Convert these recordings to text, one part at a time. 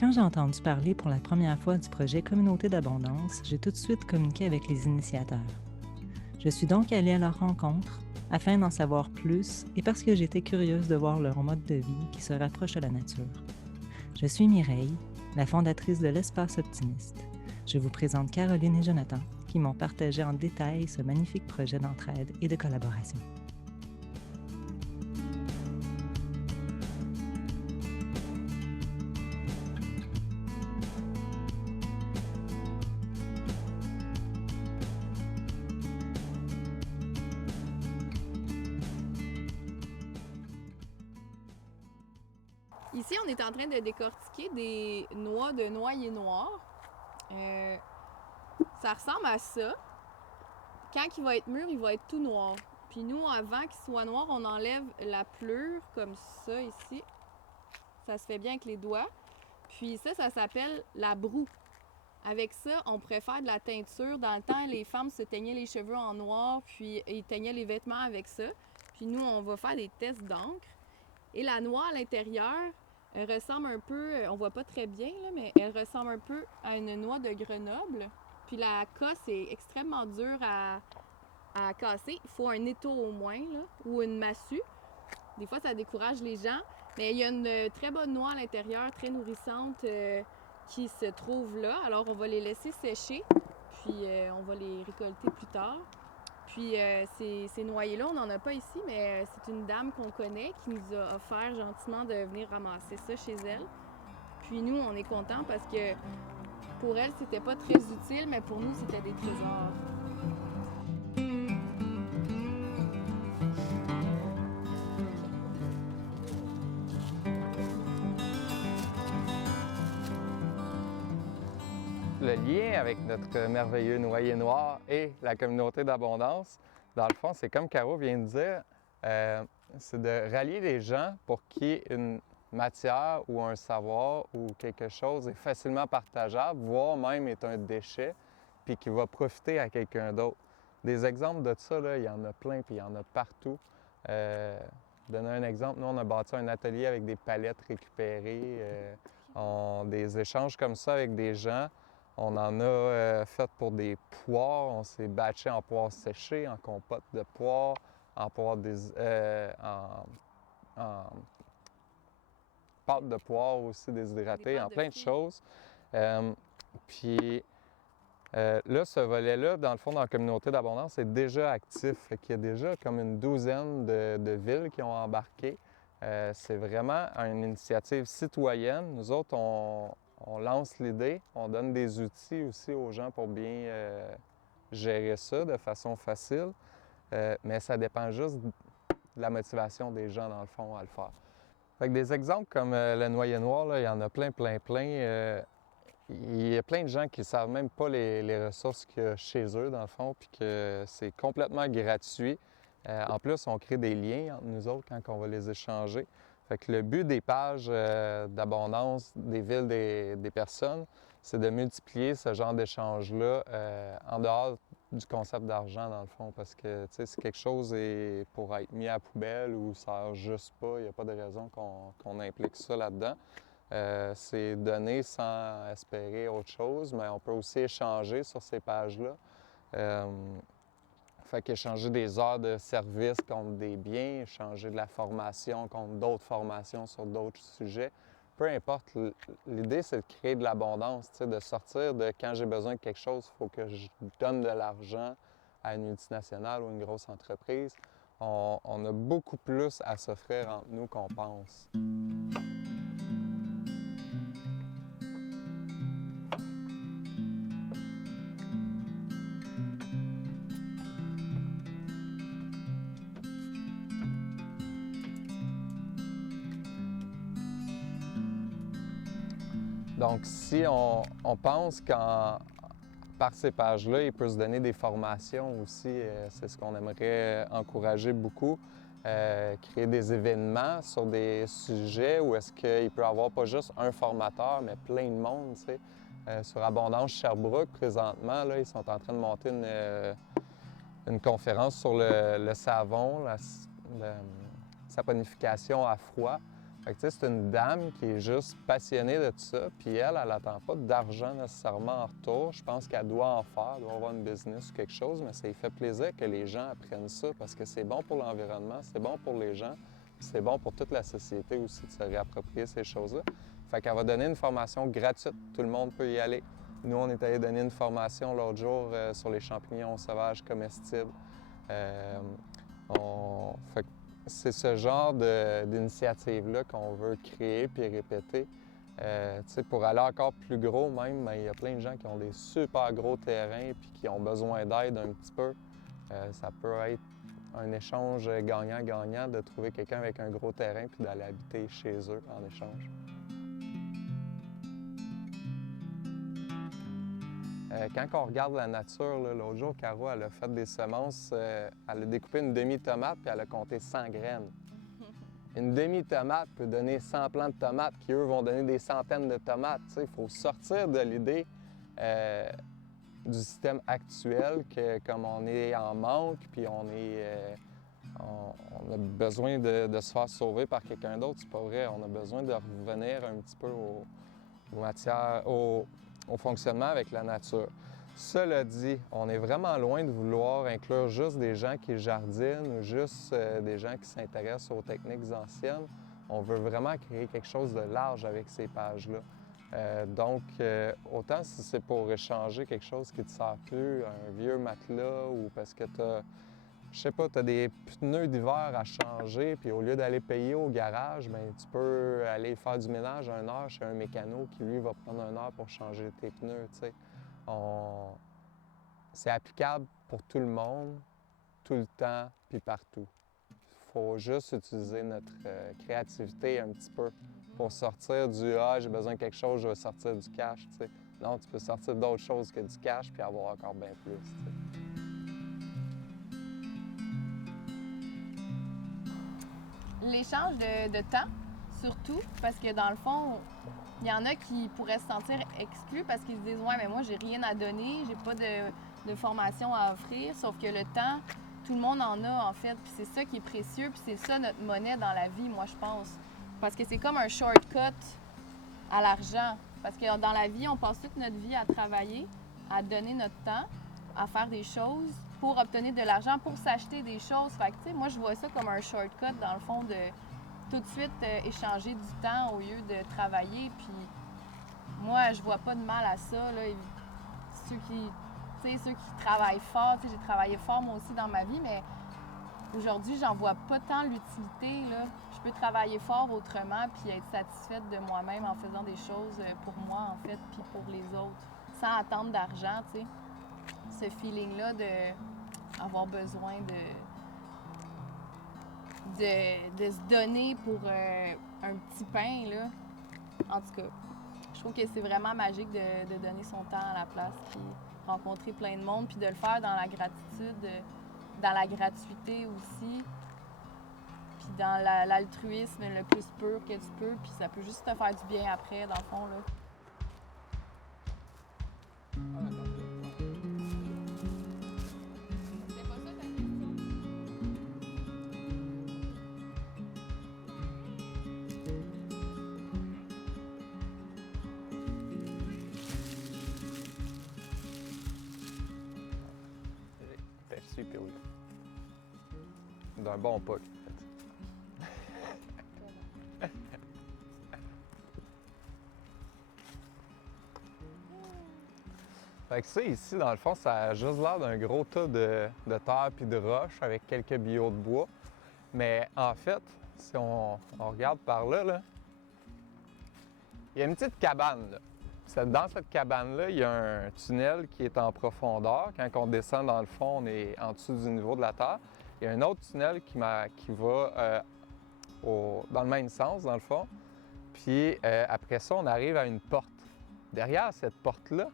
Quand j'ai entendu parler pour la première fois du projet Communauté d'abondance, j'ai tout de suite communiqué avec les initiateurs. Je suis donc allée à leur rencontre afin d'en savoir plus et parce que j'étais curieuse de voir leur mode de vie qui se rapproche de la nature. Je suis Mireille, la fondatrice de l'Espace Optimiste. Je vous présente Caroline et Jonathan qui m'ont partagé en détail ce magnifique projet d'entraide et de collaboration. Ici, on est en train de décortiquer des noix de noyer noir. Ça ressemble à ça. Quand il va être mûr, il va être tout noir. Puis nous, avant qu'il soit noir, on enlève la pleure comme ça ici. Ça se fait bien avec les doigts. Puis ça s'appelle la broue. Avec ça, on pourrait faire de la teinture. Dans le temps, les femmes se teignaient les cheveux en noir, puis ils teignaient les vêtements avec ça. Puis nous, on va faire des tests d'encre. Et la noix à l'intérieur, elle ressemble un peu, on voit pas très bien, là, mais elle ressemble un peu à une noix de Grenoble. Puis la casse est extrêmement dure à casser. Il faut un étau au moins, là, ou une massue. Des fois, ça décourage les gens. Mais il y a une très bonne noix à l'intérieur, très nourrissante, qui se trouve là. Alors, on va les laisser sécher, puis on va les récolter plus tard. Puis ces noyers-là, on n'en a pas ici, mais c'est une dame qu'on connaît qui nous a offert gentiment de venir ramasser ça chez elle. Puis nous, on est contents parce que pour elle, c'était pas très utile, mais pour nous, c'était des trésors. Le lien avec notre merveilleux noyer noir et la communauté d'abondance, dans le fond, c'est comme Caro vient de dire, c'est de rallier les gens pour qu'il y ait une matière ou un savoir ou quelque chose est facilement partageable, voire même est un déchet, puis qui va profiter à quelqu'un d'autre. Des exemples de ça, là, il y en a plein, puis il y en a partout. Donner un exemple, nous, on a bâti un atelier avec des palettes récupérées, des échanges comme ça avec des gens. On en a fait pour des poires, on s'est batché en poires séchées, en compote de poires, en poires en pâte de poire aussi déshydratée, en plein de choses. Puis là, ce volet-là, dans le fond, dans la communauté d'abondance, est déjà actif. Fait qu'il y a déjà comme une douzaine de villes qui ont embarqué. C'est vraiment une initiative citoyenne. Nous autres, on lance l'idée, on donne des outils aussi aux gens pour bien gérer ça de façon facile, mais ça dépend juste de la motivation des gens, dans le fond, à le faire. Fait que des exemples comme le noyer noir, là, il y en a plein. Il y a plein de gens qui ne savent même pas les ressources qu'il y a chez eux, dans le fond, puis que c'est complètement gratuit. En plus, on crée des liens entre nous autres quand on va les échanger. Fait que le but des pages d'abondance des villes des personnes, c'est de multiplier ce genre d'échange-là en dehors du concept d'argent, dans le fond, parce que si quelque chose est pour être mis à la poubelle ou ne sert juste pas, il n'y a pas de raison qu'on implique ça là-dedans. C'est donner sans espérer autre chose, mais on peut aussi échanger sur ces pages-là. Fait qu'échanger des heures de service contre des biens, échanger de la formation contre d'autres formations sur d'autres sujets. Peu importe, l'idée, c'est de créer de l'abondance, de sortir de quand j'ai besoin de quelque chose, il faut que je donne de l'argent à une multinationale ou une grosse entreprise. On a beaucoup plus à s'offrir entre nous qu'on pense. Donc, si on pense par ces pages-là, il peut se donner des formations aussi, c'est ce qu'on aimerait encourager beaucoup. Créer des événements sur des sujets où est-ce qu'il peut y avoir pas juste un formateur, mais plein de monde, tu sais. Sur Abondance Sherbrooke, présentement, là, ils sont en train de monter une conférence sur le savon, la saponification à froid. Fait que, tu sais, c'est une dame qui est juste passionnée de tout ça, puis elle n'attend pas d'argent nécessairement en retour. Je pense qu'elle doit en faire, elle doit avoir une business ou quelque chose, mais ça lui fait plaisir que les gens apprennent ça parce que c'est bon pour l'environnement, c'est bon pour les gens, puis c'est bon pour toute la société aussi de se réapproprier ces choses-là. Fait qu'elle va donner une formation gratuite, tout le monde peut y aller. Nous, on est allé donner une formation l'autre jour sur les champignons sauvages comestibles. Fait que c'est ce genre d'initiative-là qu'on veut créer puis répéter. Pour aller encore plus gros même, il y a plein de gens qui ont des super gros terrains puis qui ont besoin d'aide un petit peu. Ça peut être un échange gagnant-gagnant de trouver quelqu'un avec un gros terrain puis d'aller habiter chez eux en échange. Quand on regarde la nature, l'autre jour, Caro, elle a fait des semences, elle a découpé une demi-tomate puis elle a compté 100 graines. Une demi-tomate peut donner 100 plants de tomates qui, eux, vont donner des centaines de tomates. Il faut sortir de l'idée du système actuel que comme on est en manque puis on a besoin de se faire sauver par quelqu'un d'autre, c'est pas vrai. On a besoin de revenir un petit peu au fonctionnement avec la nature. Cela dit, on est vraiment loin de vouloir inclure juste des gens qui jardinent ou juste des gens qui s'intéressent aux techniques anciennes. On veut vraiment créer quelque chose de large avec ces pages-là. Donc, autant si c'est pour échanger quelque chose qui ne te sert plus, un vieux matelas ou parce que tu as, je sais pas, tu as des pneus d'hiver à changer, puis au lieu d'aller payer au garage, bien, tu peux aller faire du ménage 1 heure chez un mécano qui, lui, va prendre 1 heure pour changer tes pneus, tu sais. C'est applicable pour tout le monde, tout le temps, puis partout. Il faut juste utiliser notre créativité un petit peu pour sortir du « Ah, j'ai besoin de quelque chose, je vais sortir du cash », tu sais. Non, tu peux sortir d'autres choses que du cash puis avoir encore bien plus, tu sais. L'échange de temps, surtout, parce que dans le fond, il y en a qui pourraient se sentir exclus parce qu'ils se disent « Ouais, mais moi, j'ai rien à donner, j'ai pas de formation à offrir. » Sauf que le temps, tout le monde en a, en fait. Puis c'est ça qui est précieux, puis c'est ça notre monnaie dans la vie, moi, je pense. Parce que c'est comme un shortcut à l'argent. Parce que dans la vie, on passe toute notre vie à travailler, à donner notre temps, à faire des choses pour obtenir de l'argent, pour s'acheter des choses. Fait que, tu sais, moi, je vois ça comme un shortcut, dans le fond, de tout de suite échanger du temps au lieu de travailler. Puis moi, je vois pas de mal à ça, là. Ceux qui travaillent fort, tu sais, j'ai travaillé fort moi aussi dans ma vie, mais aujourd'hui, j'en vois pas tant l'utilité, là. Je peux travailler fort autrement puis être satisfaite de moi-même en faisant des choses pour moi, en fait, puis pour les autres, sans attendre d'argent, tu sais. Ce feeling-là d'avoir besoin de se donner pour un petit pain, là. En tout cas, je trouve que c'est vraiment magique de donner son temps à la place, puis rencontrer plein de monde, puis de le faire dans la gratitude, dans la gratuité aussi, puis dans l'altruisme le plus pur que tu peux, puis ça peut juste te faire du bien après, dans le fond, là. Super, oui. D'un bon puck. Fait que ça, ici, dans le fond, ça a juste l'air d'un gros tas de terre puis de roches avec quelques billots de bois. Mais en fait, si on regarde par là, il y a une petite cabane, là. Dans cette cabane-là, il y a un tunnel qui est en profondeur. Quand on descend dans le fond, on est en dessous du niveau de la terre. Il y a un autre tunnel qui va dans le même sens, dans le fond. Puis après ça, on arrive à une porte. Derrière cette porte-là,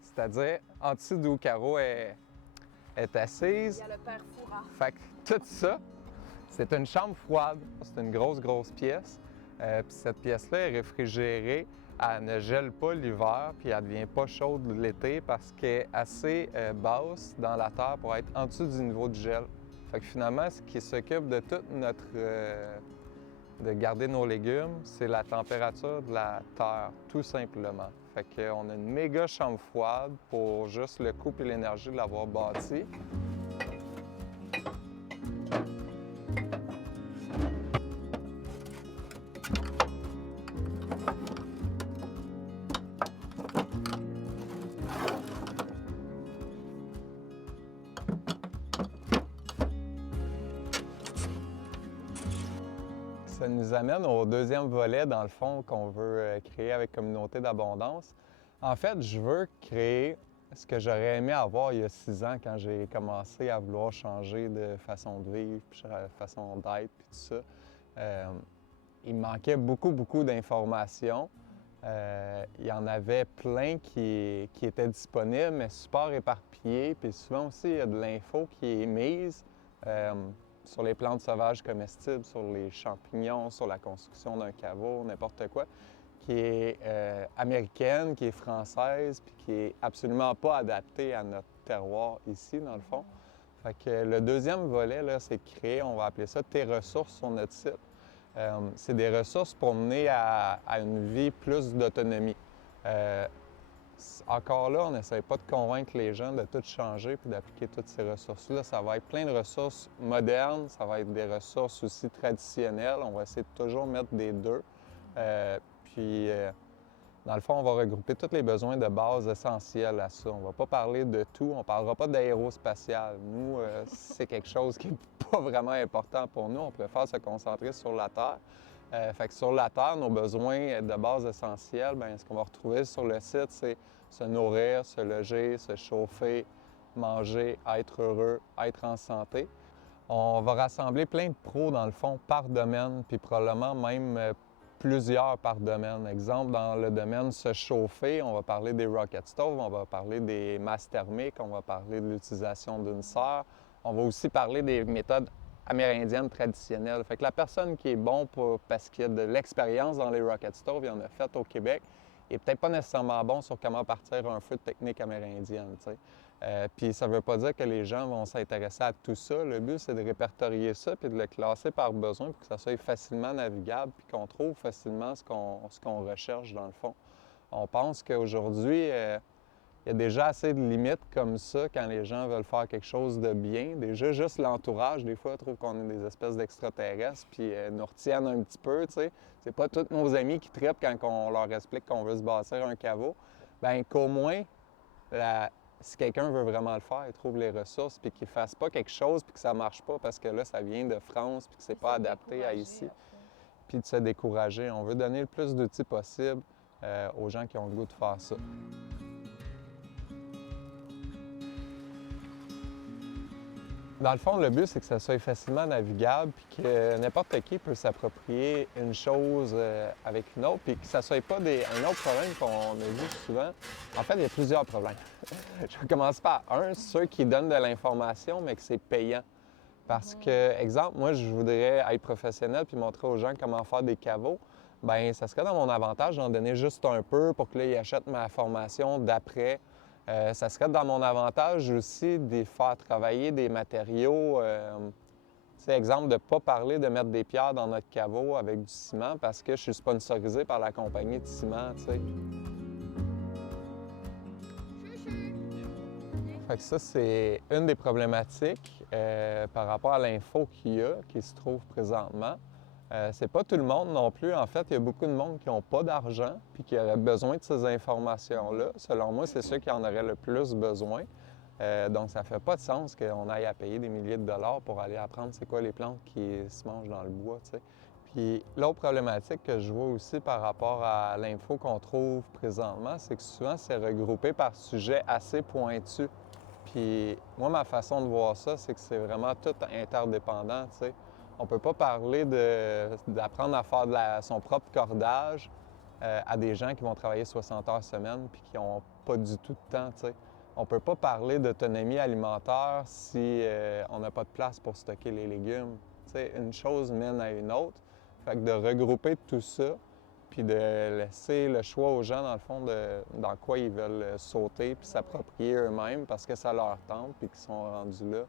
c'est-à-dire en dessous d'où Caro est assise. Il y a le père Fouras. Fait que tout ça, c'est une chambre froide. C'est une grosse pièce. Puis cette pièce-là est réfrigérée. Elle ne gèle pas l'hiver, puis elle ne devient pas chaude l'été parce qu'elle est assez basse dans la terre pour être en dessous du niveau du gel. Fait que finalement, ce qui s'occupe de toute de garder nos légumes, c'est la température de la terre, tout simplement. Fait qu'on a une méga chambre froide pour juste le coût et l'énergie de l'avoir bâti. Ça nous amène au deuxième volet, dans le fond, qu'on veut créer avec Communauté d'abondance. En fait, je veux créer ce que j'aurais aimé avoir il y a 6 ans quand j'ai commencé à vouloir changer de façon de vivre, puis de façon d'être, puis tout ça. Il me manquait beaucoup d'informations. Il y en avait plein qui étaient disponibles, mais super éparpillés. Puis souvent aussi, il y a de l'info qui est mise sur les plantes sauvages comestibles, sur les champignons, sur la construction d'un caveau, n'importe quoi, qui est américaine, qui est française, puis qui est absolument pas adaptée à notre terroir ici, dans le fond. Fait que le deuxième volet, là, c'est créer, on va appeler ça tes ressources sur notre site. C'est des ressources pour mener à une vie plus d'autonomie. Encore là, on n'essaie pas de convaincre les gens de tout changer puis d'appliquer toutes ces ressources-là. Ça va être plein de ressources modernes, ça va être des ressources aussi traditionnelles. On va essayer de toujours mettre des deux. Dans le fond, on va regrouper tous les besoins de base essentiels à ça. On ne va pas parler de tout, on ne parlera pas d'aérospatial. Nous, c'est quelque chose qui n'est pas vraiment important pour nous. On préfère se concentrer sur la Terre. Fait que sur la Terre, nos besoins de base essentiels, bien, ce qu'on va retrouver sur le site, c'est se nourrir, se loger, se chauffer, manger, être heureux, être en santé. On va rassembler plein de pros, dans le fond, par domaine, puis probablement même plusieurs par domaine. Exemple, dans le domaine se chauffer, on va parler des rocket stoves, on va parler des masses thermiques, on va parler de l'utilisation d'une serre. On va aussi parler des méthodes amérindiennes traditionnelles. Fait que la personne qui est bon parce qu'il y a de l'expérience dans les rocket stoves, il y en a fait au Québec, est peut-être pas nécessairement bon sur comment partir un feu de technique amérindienne. Puis ça ne veut pas dire que les gens vont s'intéresser à tout ça. Le but, c'est de répertorier ça puis de le classer par besoin pour que ça soit facilement navigable puis qu'on trouve facilement ce qu'on recherche dans le fond. On pense qu'aujourd'hui, il y a déjà assez de limites comme ça quand les gens veulent faire quelque chose de bien. Déjà, juste l'entourage, des fois, trouve qu'on est des espèces d'extraterrestres puis nous retiennent un petit peu, tu sais. C'est pas tous nos amis qui trippent quand on leur explique qu'on veut se bâtir un caveau. Bien qu'au moins, si quelqu'un veut vraiment le faire, il trouve les ressources puis qu'il ne fasse pas quelque chose puis que ça ne marche pas parce que là, ça vient de France puis que c'est pas adapté à ici. Puis de se décourager. On veut donner le plus d'outils possible aux gens qui ont le goût de faire ça. Dans le fond, le but, c'est que ça soit facilement navigable puis que n'importe qui peut s'approprier une chose avec une autre puis que ça ne soit pas un autre problème qu'on a vu souvent. En fait, il y a plusieurs problèmes. Je vais commencer par un, ceux qui donnent de l'information, mais que c'est payant. Parce que, exemple, moi, je voudrais être professionnel puis montrer aux gens comment faire des caveaux. Bien, ça serait dans mon avantage d'en donner juste un peu pour que là, ils achètent ma formation d'après. Ça serait dans mon avantage aussi de faire travailler des matériaux. Exemple, de ne pas parler de mettre des pierres dans notre caveau avec du ciment parce que je suis sponsorisé par la compagnie de ciment, tu sais. Fait que ça, c'est une des problématiques par rapport à l'info qu'il y a, qui se trouve présentement. C'est pas tout le monde non plus. En fait, il y a beaucoup de monde qui n'ont pas d'argent puis qui auraient besoin de ces informations-là. Selon moi, c'est ceux qui en auraient le plus besoin. Donc, ça fait pas de sens qu'on aille à payer des milliers de dollars pour aller apprendre c'est quoi les plantes qui se mangent dans le bois, tu sais. Puis l'autre problématique que je vois aussi par rapport à l'info qu'on trouve présentement, c'est que souvent, c'est regroupé par sujet assez pointu. Puis moi, ma façon de voir ça, c'est que c'est vraiment tout interdépendant, tu sais. On ne peut pas parler d'apprendre à faire son propre cordage à des gens qui vont travailler 60 heures semaine puis qui n'ont pas du tout de temps, tu sais. On ne peut pas parler d'autonomie alimentaire si on n'a pas de place pour stocker les légumes. Tu sais, une chose mène à une autre. Fait que de regrouper tout ça puis de laisser le choix aux gens, dans le fond, dans quoi ils veulent sauter puis s'approprier eux-mêmes parce que ça leur tente puis qu'ils sont rendus là,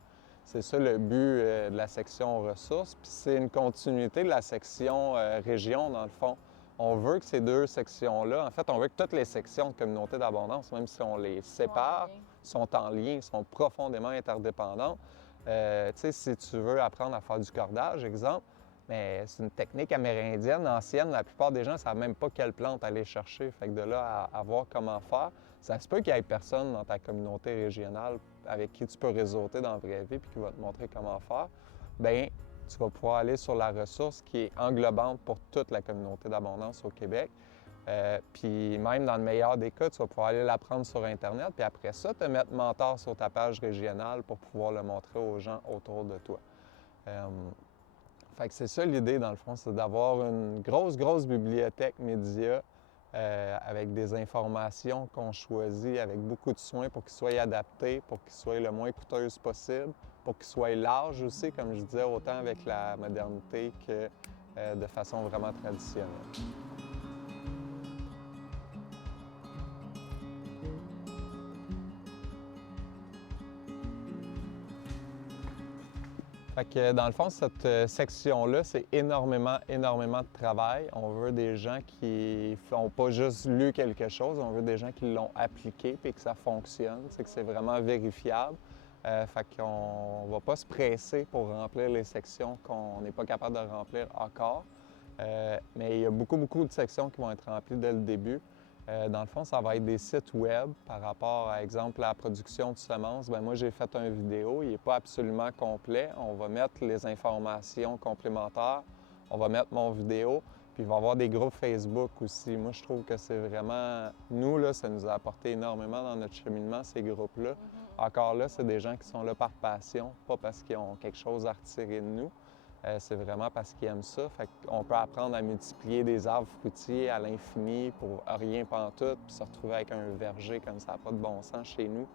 C'est ça le but de la section ressources. Puis c'est une continuité de la section région, dans le fond. On veut que ces deux sections-là, en fait, on veut que toutes les sections de communauté d'abondance, même si on les sépare, sont en lien, sont profondément interdépendantes. Tu sais, si tu veux apprendre à faire du cordage, exemple, mais c'est une technique amérindienne ancienne. La plupart des gens ne savent même pas quelle plante aller chercher. Fait que de là à voir comment faire, ça se peut qu'il n'y ait personne dans ta communauté régionale avec qui tu peux réseauter dans la vraie vie puis qui va te montrer comment faire. Bien, tu vas pouvoir aller sur la ressource qui est englobante pour toute la communauté d'abondance au Québec. Puis même dans le meilleur des cas, tu vas pouvoir aller l'apprendre sur Internet, puis après ça, te mettre mentor sur ta page régionale pour pouvoir le montrer aux gens autour de toi. Fait que c'est ça l'idée, dans le fond, c'est d'avoir une grosse bibliothèque média avec des informations qu'on choisit avec beaucoup de soin pour qu'ils soient adaptés, pour qu'ils soient le moins coûteuses possible, pour qu'ils soient larges aussi, comme je disais, autant avec la modernité que de façon vraiment traditionnelle. Fait que dans le fond, cette section-là, c'est énormément de travail. On veut des gens qui n'ont pas juste lu quelque chose, on veut des gens qui l'ont appliqué et que ça fonctionne, c'est que c'est vraiment vérifiable. Fait qu'on ne va pas se presser pour remplir les sections qu'on n'est pas capable de remplir encore. Mais il y a beaucoup de sections qui vont être remplies dès le début. Dans le fond, ça va être des sites web par rapport, à exemple, à la production de semences. Bien, moi, j'ai fait une vidéo, il n'est pas absolument complet. On va mettre les informations complémentaires, on va mettre mon vidéo, puis il va y avoir des groupes Facebook aussi. Moi, je trouve que c'est vraiment... Nous, là, ça nous a apporté énormément dans notre cheminement, ces groupes-là. Encore là, c'est des gens qui sont là par passion, pas parce qu'ils ont quelque chose à retirer de nous. C'est vraiment parce qu'ils aiment ça. Fait qu'on peut apprendre à multiplier des arbres fruitiers à l'infini pour rien pantoute, puis se retrouver avec un verger comme ça n'a pas de bon sens chez nous.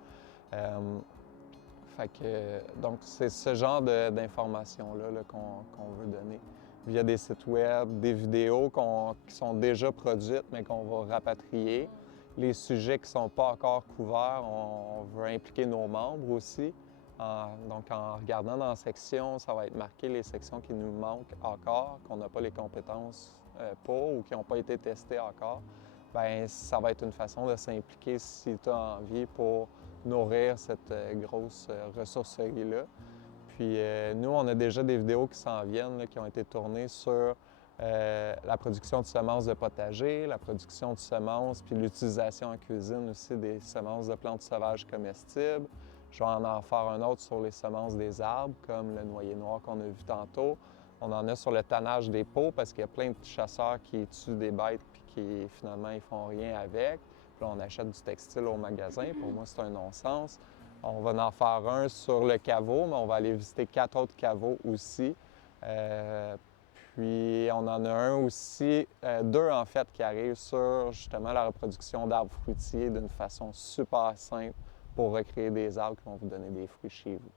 Donc, c'est ce genre d'informations-là qu'on veut donner via des sites web, des vidéos qui sont déjà produites, mais qu'on va rapatrier. Les sujets qui ne sont pas encore couverts, on veut impliquer nos membres aussi. Donc, en regardant dans la section, ça va être marqué les sections qui nous manquent encore, qu'on n'a pas les compétences pour ou qui n'ont pas été testées encore. Bien, ça va être une façon de s'impliquer si tu as envie pour nourrir cette grosse ressourcerie-là. Puis, nous, on a déjà des vidéos qui s'en viennent, là, qui ont été tournées sur la production de semences de potager, la production de semences, puis l'utilisation en cuisine aussi des semences de plantes sauvages comestibles. Je vais en faire un autre sur les semences des arbres, comme le noyer noir qu'on a vu tantôt. On en a sur le tannage des pots parce qu'il y a plein de chasseurs qui tuent des bêtes puis qui, finalement, ils font rien avec. Puis là, on achète du textile au magasin. Pour moi, c'est un non-sens. On va en faire un sur le caveau, mais on va aller visiter 4 autres caveaux aussi. Puis on en a un aussi, 2 en fait, qui arrivent sur justement la reproduction d'arbres fruitiers d'une façon super simple pour recréer des arbres qui vont vous donner des fruits chez vous.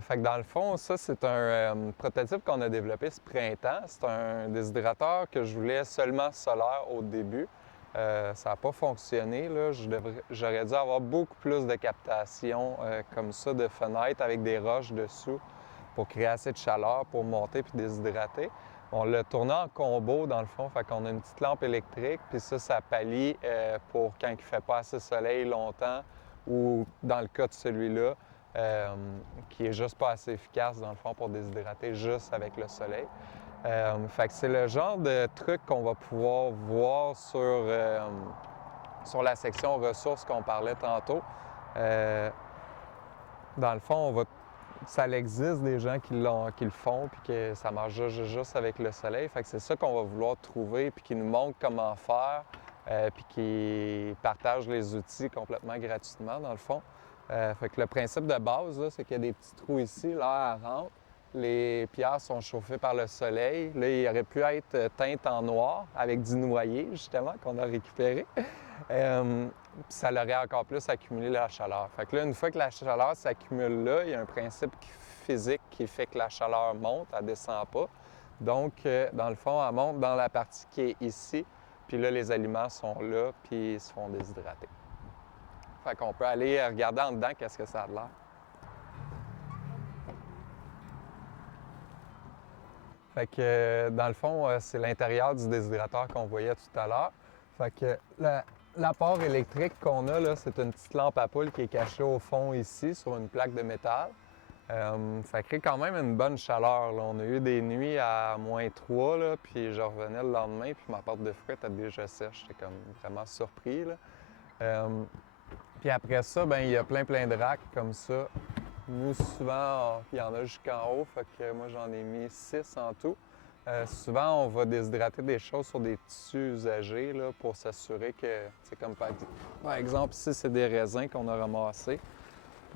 Fait que dans le fond, ça, c'est un prototype qu'on a développé ce printemps. C'est un déshydrateur que je voulais seulement solaire au début. Ça n'a pas fonctionné, là. J'aurais dû avoir beaucoup plus de captation comme ça de fenêtres avec des roches dessous pour créer assez de chaleur pour monter puis déshydrater. On l'a tourné en combo dans le fond, fait qu'on a une petite lampe électrique, puis ça pallie pour quand il ne fait pas assez de soleil longtemps ou dans le cas de celui-là, qui est juste pas assez efficace dans le fond pour déshydrater juste avec le soleil. Fait que c'est le genre de truc qu'on va pouvoir voir sur la section ressources qu'on parlait tantôt. Dans le fond, ça existe des gens qui le font puis que ça marche juste avec le soleil. Fait que c'est ça qu'on va vouloir trouver puis qui nous montre comment faire puis qui partagent les outils complètement gratuitement dans le fond. Fait que le principe de base, là, c'est qu'il y a des petits trous ici, l'air rentre, les pierres sont chauffées par le soleil. Là, il aurait pu être teinte en noir avec du noyer justement qu'on a récupéré. Puis ça l'aurait encore plus accumulé la chaleur. Fait que là, une fois que la chaleur s'accumule là, il y a un principe physique qui fait que la chaleur monte, elle ne descend pas. Donc, dans le fond, elle monte dans la partie qui est ici. Puis là, les aliments sont là, puis ils se font déshydrater. Fait qu'on peut aller regarder en dedans qu'est-ce que ça a de l'air. Fait que, dans le fond, c'est l'intérieur du déshydrateur qu'on voyait tout à l'heure. Fait que l'apport électrique qu'on a, là, c'est une petite lampe à poule qui est cachée au fond ici, sur une plaque de métal. Ça crée quand même une bonne chaleur, là. On a eu des nuits à -3, là, puis je revenais le lendemain, puis ma pâte de fruits était déjà sèche. J'étais comme vraiment surpris, là. Puis après ça, ben il y a plein de racks comme ça. Nous, souvent, il y en a jusqu'en haut, fait que moi, j'en ai mis 6 en tout. Souvent, on va déshydrater des choses sur des tissus usagés là, pour s'assurer que, c'est comme par exemple, ici, c'est des raisins qu'on a ramassés.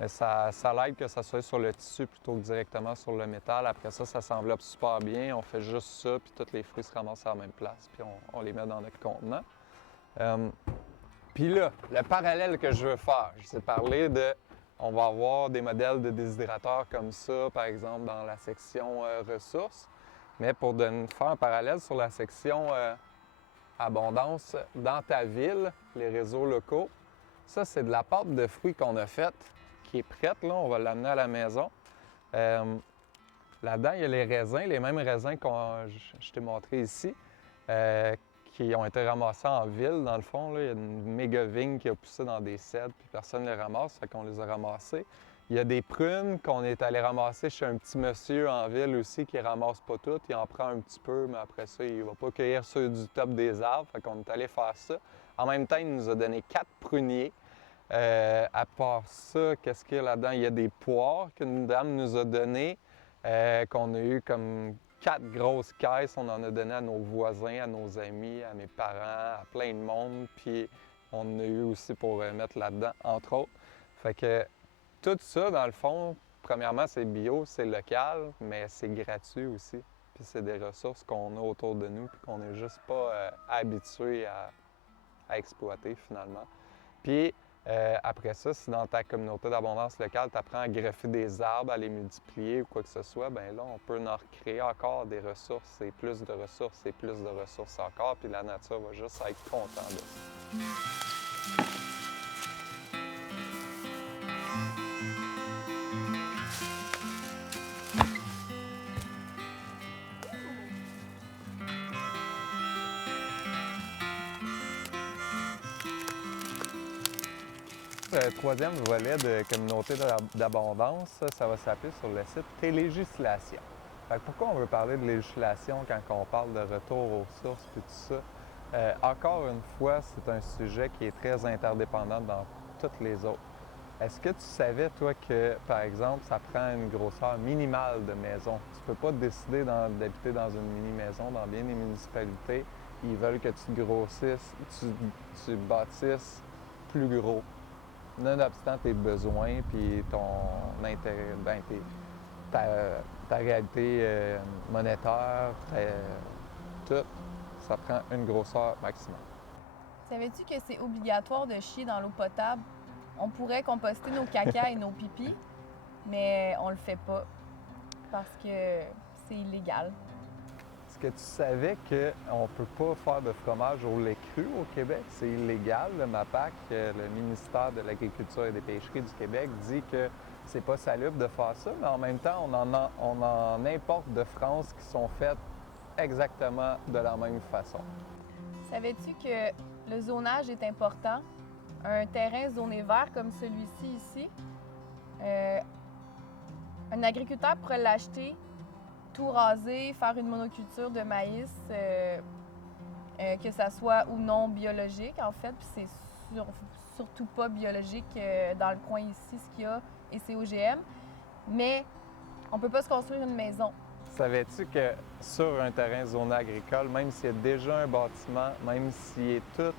Ça l'aide que ça soit sur le tissu plutôt que directement sur le métal. Après ça, ça s'enveloppe super bien. On fait juste ça, puis tous les fruits se ramassent à la même place, puis on les met dans notre contenant. Puis là, le parallèle que je veux faire, je t'ai parlé de... On va avoir des modèles de déshydrateurs comme ça, par exemple, dans la section ressources. Mais pour faire un parallèle sur la section abondance dans ta ville, les réseaux locaux, ça, c'est de la pâte de fruits qu'on a faite, qui est prête, là. On va l'amener à la maison. Là-dedans, il y a les raisins, les mêmes raisins que je t'ai montré ici, qui ont été ramassés en ville, dans le fond. Là. Il y a une méga vigne qui a poussé dans des cèdres, puis personne ne les ramasse, fait qu'on les a ramassés. Il y a des prunes qu'on est allé ramasser chez un petit monsieur en ville aussi qui ne ramasse pas toutes. Il en prend un petit peu, mais après ça, il ne va pas cueillir ceux du top des arbres, fait qu'on est allé faire ça. En même temps, il nous a donné 4 pruniers. À part ça, qu'est-ce qu'il y a là-dedans? Il y a des poires qu'une dame nous a données, qu'on a eu comme 4 grosses caisses. On en a donné à nos voisins, à nos amis, à mes parents, à plein de monde. Puis on en a eu aussi pour mettre là-dedans, entre autres. Fait que tout ça, dans le fond, premièrement, c'est bio, c'est local, mais c'est gratuit aussi. Puis c'est des ressources qu'on a autour de nous, puis qu'on n'est juste pas habitué à exploiter finalement. Puis après ça, si dans ta communauté d'abondance locale, tu apprends à greffer des arbres, à les multiplier ou quoi que ce soit, bien là, on peut en recréer encore des ressources et plus de ressources et plus de ressources encore, puis la nature va juste être contente de ça. Le troisième volet de communauté d'abondance, ça va s'appeler sur le site « Tes législations ». Pourquoi on veut parler de législation quand on parle de retour aux sources et tout ça? Encore une fois, c'est un sujet qui est très interdépendant dans toutes les autres. Est-ce que tu savais, toi, que, par exemple, ça prend une grosseur minimale de maison? Tu ne peux pas décider d'habiter dans une mini-maison. Dans bien des municipalités, ils veulent que tu grossisses, tu bâtisses plus gros. Nonobstant tes besoins puis ton intérêt, ta réalité monétaire, tout, ça prend une grosseur maximum. Savais-tu que c'est obligatoire de chier dans l'eau potable? On pourrait composter nos caca et nos pipis, mais on le fait pas parce que c'est illégal. Est-ce que tu savais qu'on ne peut pas faire de fromage au lait cru au Québec? C'est illégal. Le MAPAC, le ministère de l'Agriculture et des Pêcheries du Québec, dit que c'est pas salubre de faire ça, mais en même temps, on en importe de France qui sont faites exactement de la même façon. Savais-tu que le zonage est important? Un terrain zoné vert comme celui-ci ici, un agriculteur pourrait l'acheter, tout raser, faire une monoculture de maïs, que ça soit ou non biologique en fait, puis c'est surtout pas biologique dans le coin ici ce qu'il y a et c'est OGM, mais on peut pas se construire une maison. Savais-tu que sur un terrain zoné agricole, même s'il y a déjà un bâtiment, même s'il est tout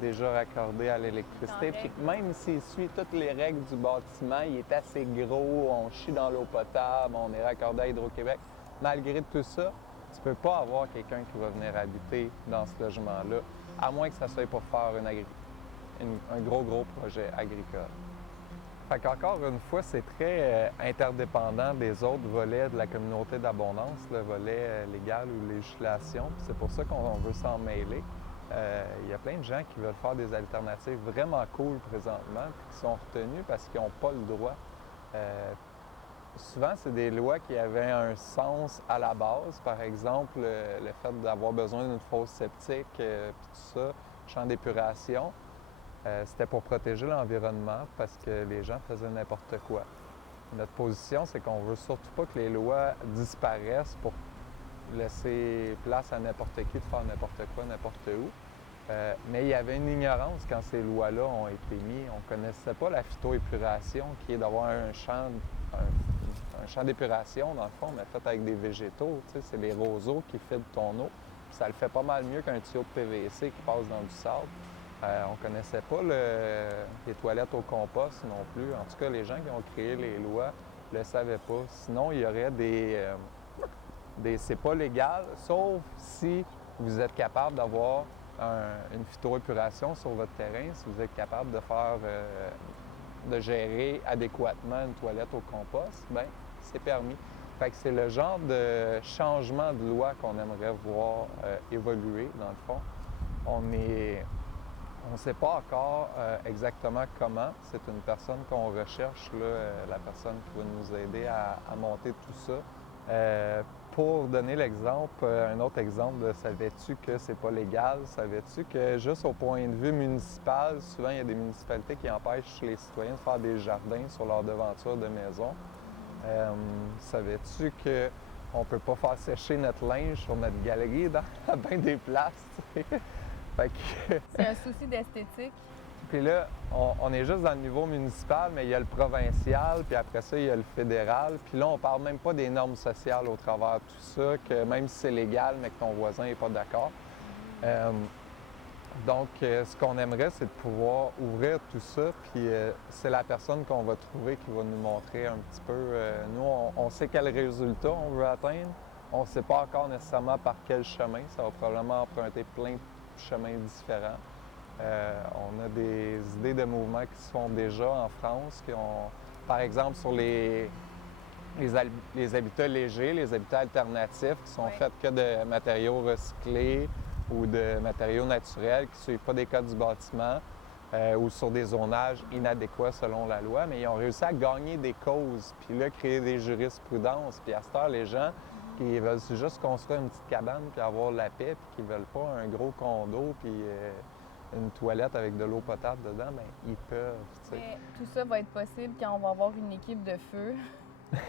déjà raccordé à l'électricité, puis même s'il suit toutes les règles du bâtiment, il est assez gros, on chie dans l'eau potable, on est raccordé à Hydro-Québec, malgré tout ça, tu peux pas avoir quelqu'un qui va venir habiter dans ce logement-là, à moins que ça soit pour faire un gros projet agricole. Fait qu'encore une fois, c'est très interdépendant des autres volets de la communauté d'abondance, le volet légal ou législation. C'est pour ça qu'on veut s'en mêler. Il y a plein de gens qui veulent faire des alternatives vraiment cool présentement, puis qui sont retenus parce qu'ils n'ont pas le droit. souvent, c'est des lois qui avaient un sens à la base. Par exemple, le fait d'avoir besoin d'une fosse septique, puis tout ça, champ d'épuration, c'était pour protéger l'environnement parce que les gens faisaient n'importe quoi. Notre position, c'est qu'on veut surtout pas que les lois disparaissent pour laisser place à n'importe qui de faire n'importe quoi, n'importe où. Mais il y avait une ignorance quand ces lois-là ont été mises. On ne connaissait pas la phytoépuration, qui est d'avoir un champ d'épuration, dans le fond, mais fait avec des végétaux. Tu sais, c'est les roseaux qui filtrent ton eau. Puis ça le fait pas mal mieux qu'un tuyau de PVC qui passe dans du sable. On ne connaissait pas les toilettes au compost non plus. En tout cas, les gens qui ont créé les lois ne le savaient pas. Sinon, il y aurait c'est pas légal, sauf si vous êtes capable d'avoir une phytoépuration sur votre terrain, si vous êtes capable de faire, de gérer adéquatement une toilette au compost, bien, c'est permis. Fait que c'est le genre de changement de loi qu'on aimerait voir évoluer, dans le fond. On ne sait pas encore exactement comment. C'est une personne qu'on recherche, là, la personne qui va nous aider à monter tout ça. Pour donner l'exemple, un autre exemple de savais-tu que c'est pas légal? Savais-tu que juste au point de vue municipal, souvent il y a des municipalités qui empêchent les citoyens de faire des jardins sur leur devanture de maison? Savais-tu qu'on ne peut pas faire sécher notre linge sur notre galerie dans bien des places? Fait que... C'est un souci d'esthétique. Puis là, on est juste dans le niveau municipal, mais il y a le provincial, puis après ça, il y a le fédéral. Puis là, on parle même pas des normes sociales au travers de tout ça, que même si c'est légal, mais que ton voisin n'est pas d'accord. Donc, ce qu'on aimerait, c'est de pouvoir ouvrir tout ça, puis c'est la personne qu'on va trouver qui va nous montrer un petit peu. Nous, on sait quel résultat on veut atteindre. On ne sait pas encore nécessairement par quel chemin. Ça va probablement emprunter plein de chemins différents. On a des idées de mouvements qui se font déjà en France, par exemple, sur les habitats légers, les habitats alternatifs qui sont faits que de matériaux recyclés ou de matériaux naturels qui ne suivent pas des codes du bâtiment ou sur des zonages inadéquats selon la loi, mais ils ont réussi à gagner des causes, puis là, créer des jurisprudences. Puis à cette heure, les gens qui veulent juste construire une petite cabane puis avoir la paix, puis qui ne veulent pas un gros condo, puis une toilette avec de l'eau potable dedans, bien, ils peuvent, tu sais. Mais tout ça va être possible quand on va avoir une équipe de feu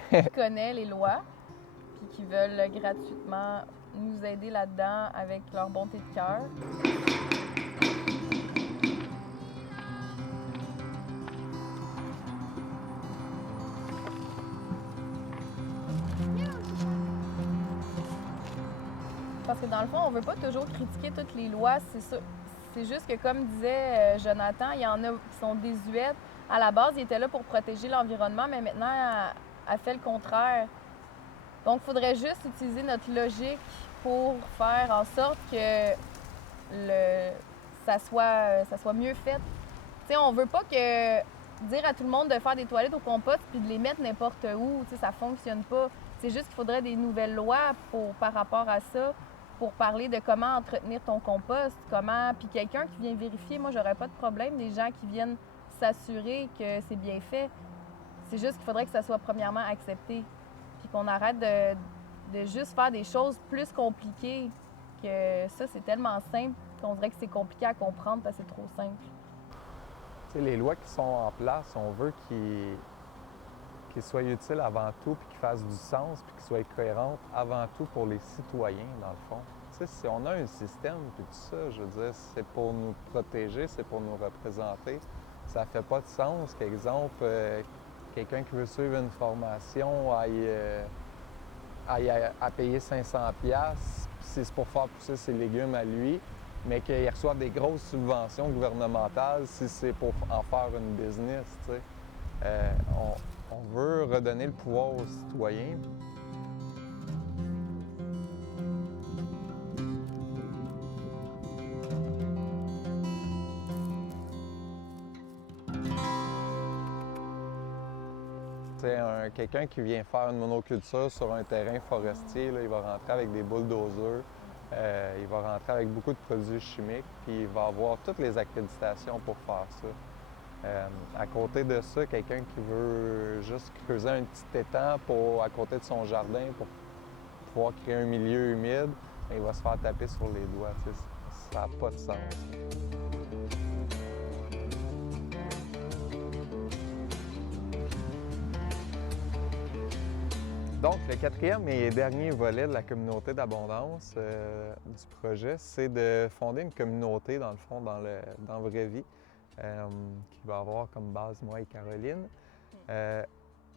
qui connaît les lois puis qui veulent gratuitement nous aider là-dedans avec leur bonté de cœur. Parce que dans le fond, on veut pas toujours critiquer toutes les lois, c'est ça. C'est juste que, comme disait Jonathan, il y en a qui sont désuètes. À la base, ils étaient là pour protéger l'environnement, mais maintenant, elle fait le contraire. Donc, il faudrait juste utiliser notre logique pour faire en sorte que ça soit mieux fait. Tu sais, on veut pas que dire à tout le monde de faire des toilettes au compost puis de les mettre n'importe où, tu sais, ça fonctionne pas. C'est juste qu'il faudrait des nouvelles lois par rapport à ça, pour parler de comment entretenir ton compost, puis quelqu'un qui vient vérifier, moi, j'aurais pas de problème, des gens qui viennent s'assurer que c'est bien fait. C'est juste qu'il faudrait que ça soit premièrement accepté, puis qu'on arrête de juste faire des choses plus compliquées, que ça, c'est tellement simple qu'on dirait que c'est compliqué à comprendre parce que c'est trop simple. Tu sais, les lois qui sont en place, on veut qu'ils soient utiles avant tout, puis qu'ils fassent du sens, puis qu'ils soient cohérentes avant tout pour les citoyens, dans le fond. Tu sais, si on a un système, puis tout ça, je veux dire, c'est pour nous protéger, c'est pour nous représenter. Ça fait pas de sens qu'exemple, quelqu'un qui veut suivre une formation aille à payer 500$, si c'est pour faire pousser ses légumes à lui, mais qu'il reçoive des grosses subventions gouvernementales si c'est pour en faire une business, tu sais. On veut redonner le pouvoir aux citoyens. Quelqu'un qui vient faire une monoculture sur un terrain forestier, là, il va rentrer avec des bulldozers, il va rentrer avec beaucoup de produits chimiques, puis il va avoir toutes les accréditations pour faire ça. À côté de ça, quelqu'un qui veut juste creuser un petit étang à côté de son jardin pour pouvoir créer un milieu humide, bien, il va se faire taper sur les doigts. Tu sais, ça n'a pas de sens. Donc, le quatrième et dernier volet de la communauté d'abondance du projet, c'est de fonder une communauté, dans le fond, dans la vraie vie, qui va avoir comme base moi et Caroline.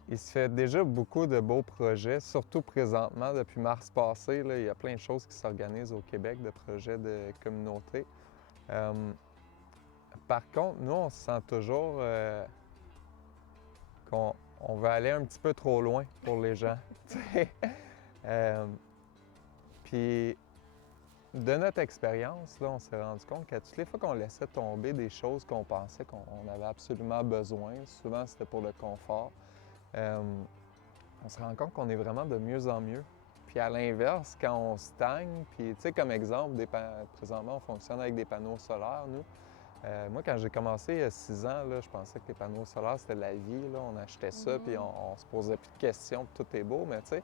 Il se fait déjà beaucoup de beaux projets, surtout présentement, depuis mars passé. Là, il y a plein de choses qui s'organisent au Québec, de projets de communauté. Par contre, nous, on se sent toujours qu'on veut aller un petit peu trop loin pour les gens. Puis, de notre expérience, là, on s'est rendu compte qu'à toutes les fois qu'on laissait tomber des choses qu'on pensait qu'on avait absolument besoin, souvent c'était pour le confort, on se rend compte qu'on est vraiment de mieux en mieux. Puis à l'inverse, quand on stagne, puis tu sais, comme exemple, présentement, on fonctionne avec des panneaux solaires, nous. Moi, quand j'ai commencé il y a 6 ans, là, je pensais que les panneaux solaires, c'était la vie. Là. On achetait ça, puis on se posait plus de questions, puis tout est beau. Mais tu sais,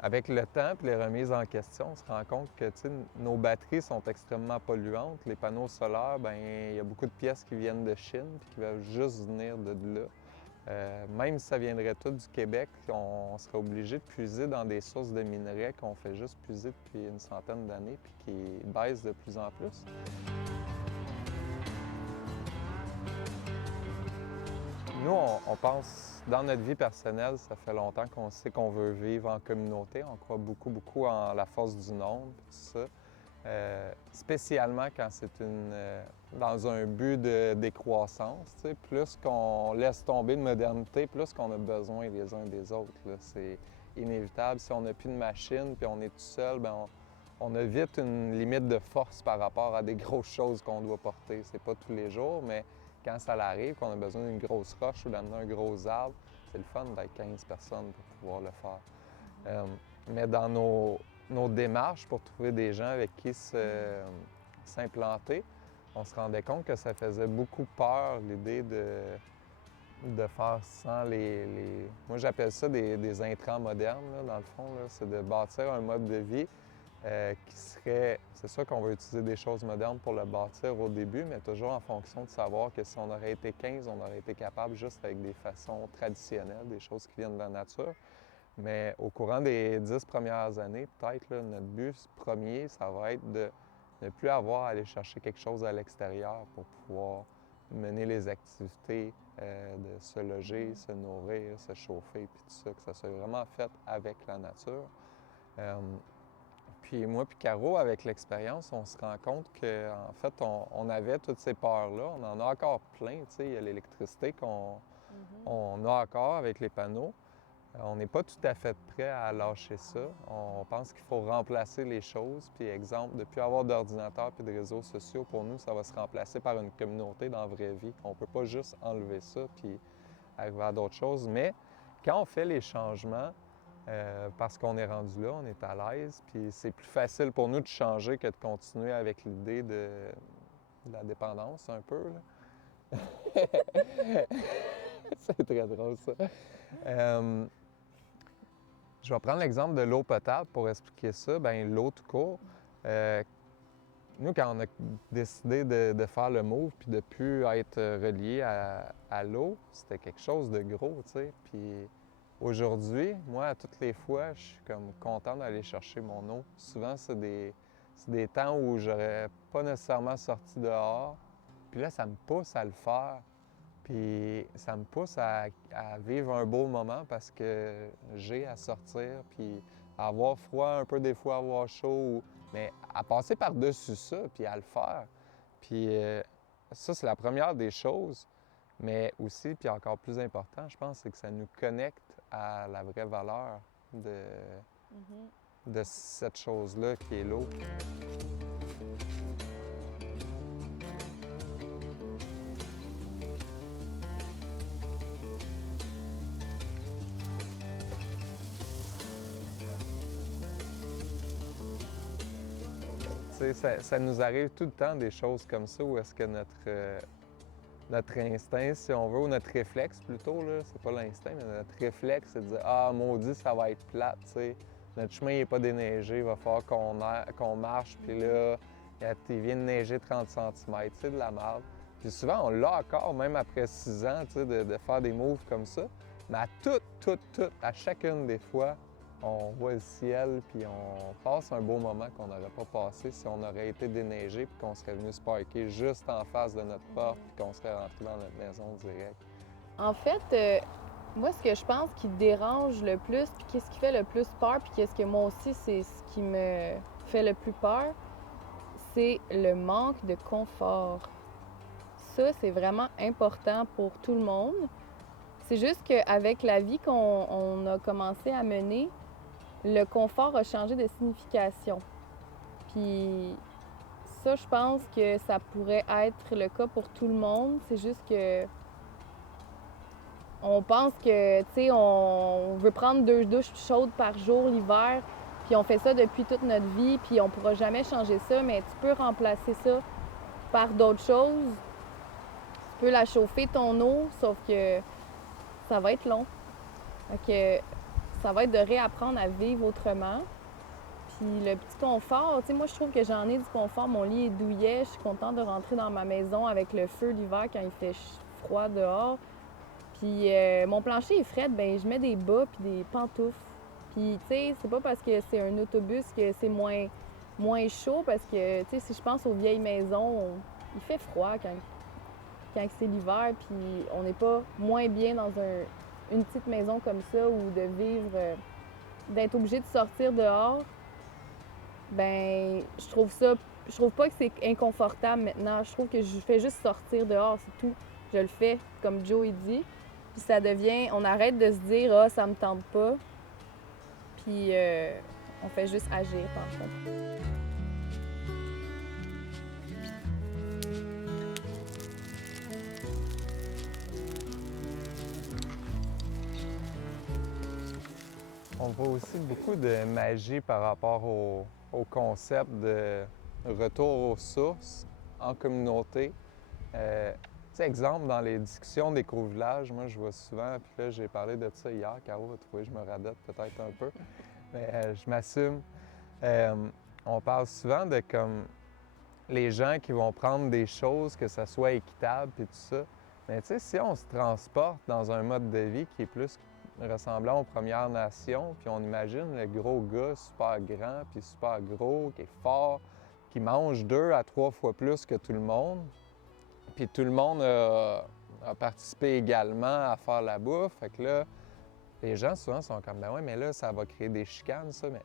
avec le temps puis les remises en question, on se rend compte que nos batteries sont extrêmement polluantes. Les panneaux solaires, bien, il y a beaucoup de pièces qui viennent de Chine puis qui veulent juste venir de là. Même si ça viendrait tout du Québec, on serait obligé de puiser dans des sources de minerais qu'on fait juste puiser depuis une centaine d'années puis qui baissent de plus en plus. Nous, on pense, dans notre vie personnelle, ça fait longtemps qu'on sait qu'on veut vivre en communauté. On croit beaucoup, beaucoup en la force du nombre, tout ça. Spécialement quand c'est dans un but de décroissance. Plus qu'on laisse tomber de modernité, plus qu'on a besoin les uns des autres. C'est inévitable. Si on n'a plus de machine puis on est tout seul, bien, on a vite une limite de force par rapport à des grosses choses qu'on doit porter. C'est pas tous les jours, mais quand ça arrive, qu'on a besoin d'une grosse roche ou d'amener un gros arbre, c'est le fun d'être 15 personnes pour pouvoir le faire. Mais dans nos démarches pour trouver des gens avec qui s'implanter, on se rendait compte que ça faisait beaucoup peur, l'idée de faire sans Moi, j'appelle ça des intrants modernes, là, dans le fond. C'est de bâtir un mode de vie qui serait... C'est sûr qu'on va utiliser des choses modernes pour le bâtir au début, mais toujours en fonction de savoir que si on aurait été 15, on aurait été capable juste avec des façons traditionnelles, des choses qui viennent de la nature. Mais au courant des 10 premières années, peut-être, là, notre but premier, ça va être de ne plus avoir à aller chercher quelque chose à l'extérieur pour pouvoir mener les activités, de se loger, se nourrir, se chauffer, puis tout ça, que ça soit vraiment fait avec la nature. Puis moi puis Caro, avec l'expérience, on se rend compte qu'en fait, on avait toutes ces peurs-là. On en a encore plein, tu sais. Il y a l'électricité qu'on a encore avec les panneaux. On n'est pas tout à fait prêt à lâcher ça. On pense qu'il faut remplacer les choses. Puis exemple, de ne plus avoir d'ordinateur puis de réseaux sociaux, pour nous, ça va se remplacer par une communauté dans la vraie vie. On ne peut pas juste enlever ça puis arriver à d'autres choses. Mais quand on fait les changements, parce qu'on est rendu là, on est à l'aise, puis c'est plus facile pour nous de changer que de continuer avec l'idée de la dépendance un peu. Là. C'est très drôle ça. Je vais prendre l'exemple de l'eau potable pour expliquer ça. Bien, l'eau tout court. Nous, quand on a décidé de faire le move puis de ne plus être relié à l'eau, c'était quelque chose de gros, tu sais. Puis aujourd'hui, moi, à toutes les fois, je suis comme content d'aller chercher mon eau. Souvent, c'est des temps où j'aurais pas nécessairement sorti dehors. Puis là, ça me pousse à le faire. Puis ça me pousse à vivre un beau moment parce que j'ai à sortir, puis à avoir froid un peu, des fois avoir chaud, mais à passer par-dessus ça, puis à le faire. Puis ça, c'est la première des choses, mais aussi, puis encore plus important, je pense, c'est que ça nous connecte à la vraie valeur de cette chose-là qui est l'eau. Ça nous arrive tout le temps des choses comme ça où est-ce que notre instinct, si on veut, ou notre réflexe plutôt, là, c'est pas l'instinct, mais notre réflexe, c'est de dire ah, maudit, ça va être plate, tu sais. Notre chemin n'est pas déneigé, il va falloir qu'on marche, puis là, il vient de neiger 30 cm, tu sais, de la merde. Puis souvent, on l'a encore, même après 6 ans, tu sais, de faire des moves comme ça. Mais à à chacune des fois, on voit le ciel, puis on passe un beau moment qu'on n'aurait pas passé si on aurait été déneigé, puis qu'on serait venu se parker juste en face de notre porte, puis qu'on serait rentré dans notre maison direct. En fait, moi, ce que je pense qui dérange le plus, puis qu'est-ce qui fait le plus peur, puis qu'est-ce que moi aussi, c'est ce qui me fait le plus peur, c'est le manque de confort. Ça, c'est vraiment important pour tout le monde. C'est juste qu'avec la vie qu'on a commencé à mener, le confort a changé de signification. Puis ça, je pense que ça pourrait être le cas pour tout le monde. C'est juste que on pense que, tu sais, on veut prendre 2 douches chaudes par jour l'hiver, puis on fait ça depuis toute notre vie, puis on pourra jamais changer ça, mais tu peux remplacer ça par d'autres choses. Tu peux la chauffer ton eau, sauf que ça va être long. Fait que ça va être de réapprendre à vivre autrement. Puis le petit confort, tu sais, moi je trouve que j'en ai du confort. Mon lit est douillet, je suis contente de rentrer dans ma maison avec le feu l'hiver quand il fait froid dehors. Puis mon plancher est frais, ben je mets des bas puis des pantoufles. Puis tu sais, c'est pas parce que c'est un autobus que c'est moins chaud, parce que tu sais, si je pense aux vieilles maisons, il fait froid quand c'est l'hiver, puis on n'est pas moins bien dans une petite maison comme ça, ou de vivre, d'être obligé de sortir dehors. Ben je trouve pas que c'est inconfortable maintenant. Je trouve que je fais juste sortir dehors, c'est tout. Je le fais, comme Joe dit. Puis ça devient, on arrête de se dire ah, ça me tente pas. Puis on fait juste agir par contre. On voit aussi beaucoup de magie par rapport au concept de retour aux sources en communauté. Tu sais, exemple, dans les discussions d'éco-village, moi je vois souvent, puis là j'ai parlé de ça hier, Caro va trouver que je me radote peut-être un peu, mais je m'assume. On parle souvent de comme les gens qui vont prendre des choses, que ça soit équitable et tout ça. Mais tu sais, si on se transporte dans un mode de vie qui est plus ressemblant aux Premières Nations, puis on imagine le gros gars super grand, puis super gros, qui est fort, qui mange 2 à 3 fois plus que tout le monde, puis tout le monde a participé également à faire la bouffe. Fait que là, les gens souvent sont comme, ben ouais, mais là, ça va créer des chicanes, ça. Mais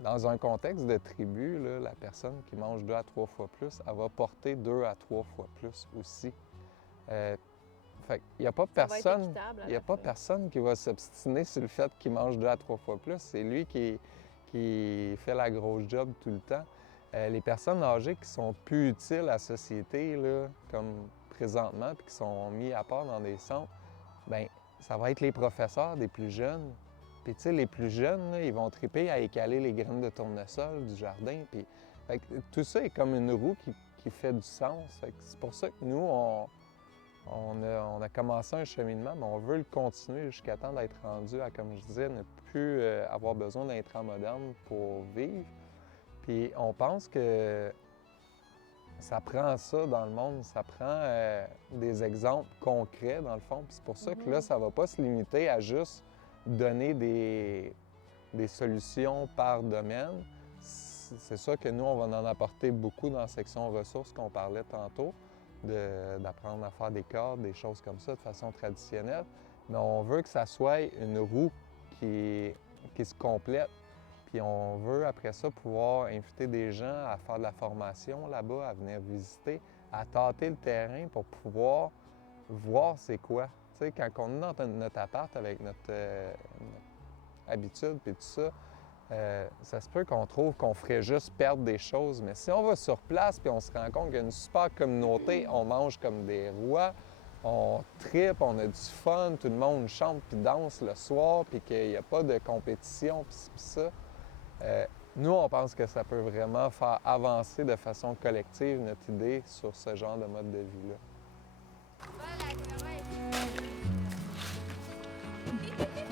dans un contexte de tribu, là, la personne qui mange 2 à 3 fois plus, elle va porter 2 à 3 fois plus aussi. Fait qu'il n'y a pas personne qui va s'obstiner sur le fait qu'il mange 2 à 3 fois plus. C'est lui qui fait la grosse job tout le temps. Les personnes âgées qui sont plus utiles à la société, là, comme présentement, puis qui sont mis à part dans des centres, bien, ça va être les professeurs des plus jeunes. Puis, tu sais, les plus jeunes, là, ils vont triper à écaler les graines de tournesol du jardin. Puis, fait que tout ça est comme une roue qui fait du sens. Fait que c'est pour ça que nous, on a commencé un cheminement, mais on veut le continuer jusqu'à temps d'être rendu à, comme je disais, ne plus avoir besoin d'intrants modernes pour vivre. Puis on pense que ça prend ça dans le monde, ça prend des exemples concrets dans le fond. Puis c'est pour ça que là, ça ne va pas se limiter à juste donner des solutions par domaine. C'est ça que nous, on va en apporter beaucoup dans la section ressources qu'on parlait tantôt, d'apprendre à faire des cordes, des choses comme ça de façon traditionnelle. Mais on veut que ça soit une roue qui se complète. Puis on veut, après ça, pouvoir inviter des gens à faire de la formation là-bas, à venir visiter, à tâter le terrain pour pouvoir voir c'est quoi. Tu sais, quand on est dans notre appart avec notre habitude et tout ça, ça se peut qu'on trouve qu'on ferait juste perdre des choses. Mais si on va sur place puis on se rend compte qu'il y a une super communauté, on mange comme des rois, on tripe, on a du fun, tout le monde chante puis danse le soir, puis qu'il n'y a pas de compétition puis ça. Nous, on pense que ça peut vraiment faire avancer de façon collective notre idée sur ce genre de mode de vie-là. Voilà, la caméra est...